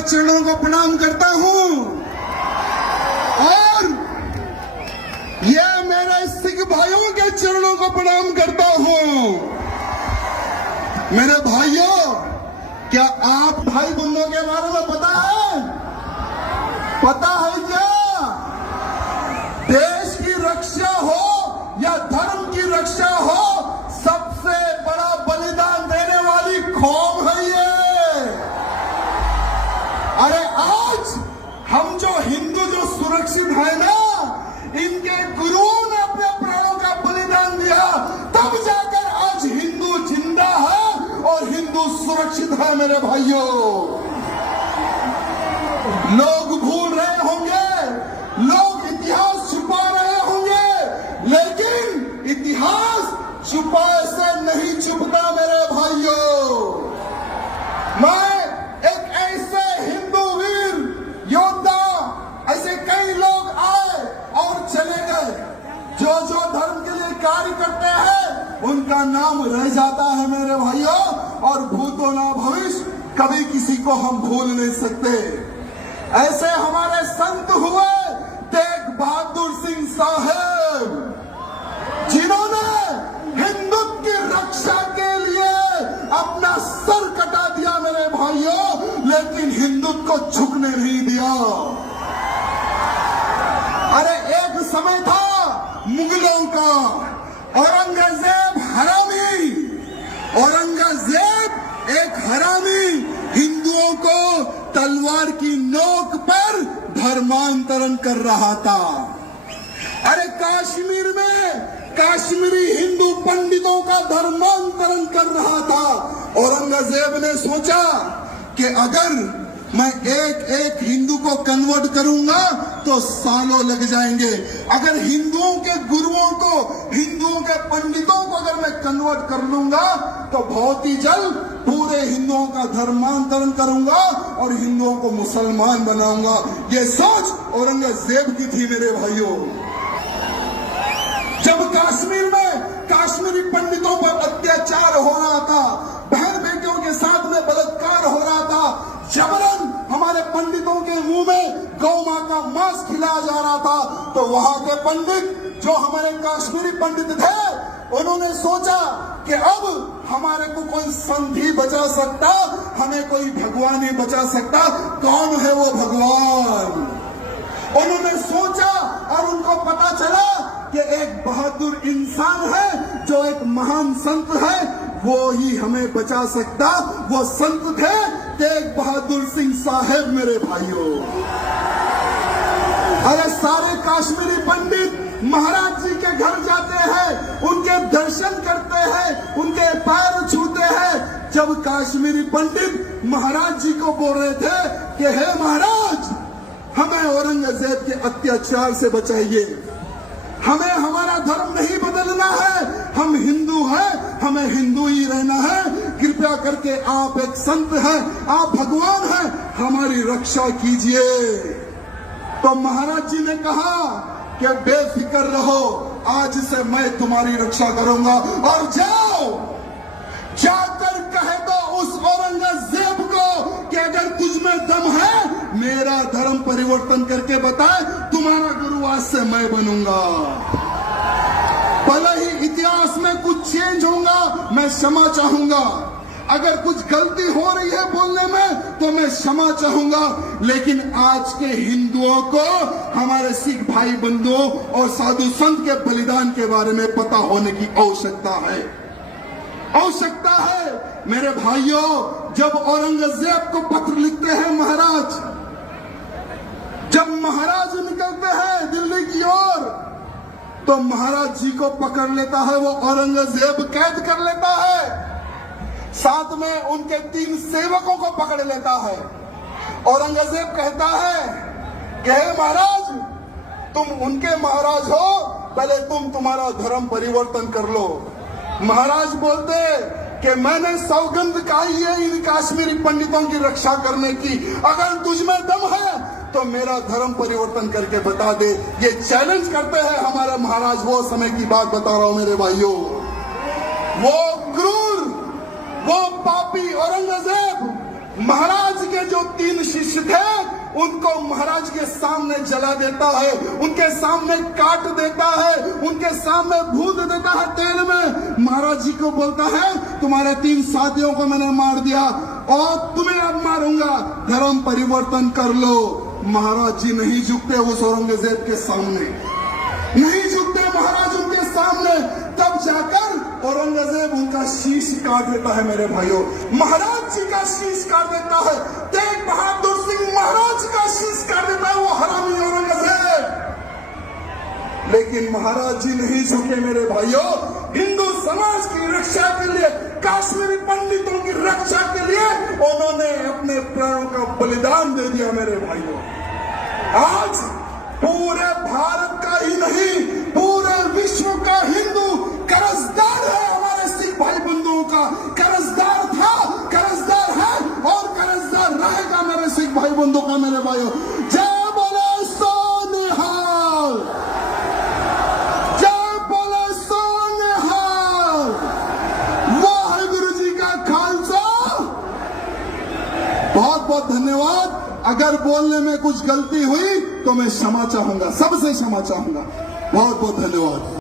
के चरणों को प्रणाम करता हूं और ये मेरे सिख भाइयों के चरणों को प्रणाम करता हूं। मेरे भाइयों, क्या आप भाई बंधुओं के बारे में पता है? पता है क्या? देश की रक्षा हो या धर्म की रक्षा हो, सबसे बड़ा बलिदान देने वाली कौम है ये। अरे आज हम जो हिंदू जो सुरक्षित है ना, इनके गुरुओं ने अपने प्राणों का बलिदान दिया, तब जाकर आज हिंदू जिंदा है और हिंदू सुरक्षित है। मेरे भाइयों, लोग भूल रहे होंगे, लोग इतिहास छुपा रहे होंगे, लेकिन इतिहास छुपाए से नहीं छुपता। मेरे भाइयों, मैं एक ऐसे हिंदू वीर योद्धा, ऐसे कई लोग आए और चले गए, जो धर्म के लिए कार्य करते हैं उनका नाम रह जाता है मेरे भाइयों, और भूतो ना भविष्य कभी किसी को हम भूल नहीं सकते। ऐसे हमारे संत हुए तेग बहादुर सिंह साहब, जिन्होंने हिंदुत्व की रक्षा के लिए अपना सर कटा दिया मेरे भाइयों, लेकिन हिंदुत्व को झुकने नहीं दिया। अरे एक समय था मुगलों का, औरंगजेब हरामी, औरंगजेब एक हरामी हिंदुओं को तलवार की नोक पर धर्मांतरण कर रहा था। अरे कश्मीर में कश्मीरी हिंदू पंडितों का धर्मांतरण कर रहा था। औरंगजेब ने सोचा कि अगर मैं एक हिंदू को कन्वर्ट करूंगा तो सालों लग जाएंगे, अगर हिंदुओं के गुरुओं को, हिंदुओं के पंडितों को अगर मैं कन्वर्ट कर लूंगा तो बहुत ही जल्द पूरे हिंदुओं का धर्मांतरण करूंगा और हिंदुओं को मुसलमान बनाऊंगा। ये सोच औरंगजेब की थी मेरे भाइयों। जब कश्मीर में कश्मीरी पंडितों पर अत्याचार हो रहा था, बहन बेटियों के साथ में बलात्कार हो रहा था, जबरन हमारे पंडितों के मुंह में गौ मां का मांस खिलाया जा रहा था, तो वहां के पंडित जो हमारे कश्मीरी पंडित थे, उन्होंने सोचा कि अब हमारे को कोई संत ही बचा सकता, हमें कोई भगवान ही बचा सकता। कौन है वो भगवान? उन्होंने सोचा और उनको पता चला कि एक बहादुर इंसान है, जो एक महान संत है, वो ही हमें बचा सकता। वो संत थे तेग बहादुर सिंह साहब मेरे भाइयों। अरे सारे कश्मीरी पंडित महाराज जी के घर जाते हैं, उनके दर्शन करते हैं, उनके पैर छूते हैं। जब कश्मीरी पंडित महाराज जी को बोल रहे थे कि हे महाराज, हमें औरंगजेब के अत्याचार से बचाइए, हमें हमारा धर्म नहीं बदलना है, हम हिंदू हैं, हमें हिंदू ही रहना है, कृपया करके आप एक संत हैं, आप भगवान हैं, हमारी रक्षा कीजिए। तो महाराज जी ने कहा कि बेफिक्र रहो, आज से मैं तुम्हारी रक्षा करूंगा, और जाओ जाकर कह दो उस औरंगजेब को कि अगर तुझ में दम है, मेरा धर्म परिवर्तन करके बताए, तुम्हारा गुरु आज से मैं बनूंगा। भले ही इतिहास में कुछ चेंज होगा, मैं क्षमा चाहूंगा। अगर कुछ गलती हो रही है बोलने में तो मैं क्षमा चाहूंगा, लेकिन आज के हिंदुओं को हमारे सिख भाई बंधुओं और साधु संत के बलिदान के बारे में पता होने की आवश्यकता है, आवश्यकता है। मेरे भाइयों, जब औरंगजेब को पत्र लिखते हैं महाराज, जब महाराज निकलते हैं दिल्ली की ओर, तो महाराज जी को पकड़ लेता है वो औरंगजेब, कैद कर लेता है, साथ में उनके 3 सेवकों को पकड़ लेता है। औरंगजेब कहता है कि हे महाराज, तुम उनके महाराज हो, पहले तुम तुम्हारा धर्म परिवर्तन कर लो। महाराज बोलते कि मैंने सौगंध खाई है इन कश्मीरी पंडितों की रक्षा करने की, अगर तुझमें दम है तो मेरा धर्म परिवर्तन करके बता दे। ये चैलेंज करते हैं हमारे महाराज। वो समय की बात बता रहा हूं मेरे भाइयों। वो क्रूर, वो पापी औरंगजेब महाराज के जो 3 शिष्य थे उनको महाराज के सामने जला देता है, उनके सामने काट देता है, उनके सामने भून देता है तेल में। महाराज जी को बोलता है तुम्हारे 3 साथियों को मैंने मार दिया और तुम्हें अब मारूंगा, धर्म परिवर्तन कर लो। महाराज जी नहीं झुकते उस औरंगजेब के सामने, नहीं झुकते महाराज उनके सामने। तब जाकर औरंगजेब उनका शीश काट देता है मेरे भाइयों, महाराज जी का शीश काट देता है। तेग बहादुर सिंह महाराज का शीश काट देता है वो हरामी औरंगजेब। लेकिन महाराज जी नहीं झुके मेरे भाइयों, हिंदू समाज की रक्षा के लिए, काश्मीरी पंडितों की रक्षा के लिए उन्होंने अपने प्राणों का बलिदान दे दिया मेरे भाइयों। आज पूरे भारत का ही नहीं पूरे विश्व का हिंदू कर्जदार है हमारे सिख भाई बंधुओं का, कर्जदार था, कर्जदार है और कर्जदार रहेगा मेरे सिख भाई बंधुओं का मेरे भाइयों। जय बोले सो निहाल, जय बोले सो निहाल, वाहिगुरु जी का खालसा। बहुत बहुत धन्यवाद। अगर बोलने में कुछ गलती हुई तो मैं क्षमा चाहूंगा, सबसे क्षमा चाहूंगा। बहुत बहुत धन्यवाद।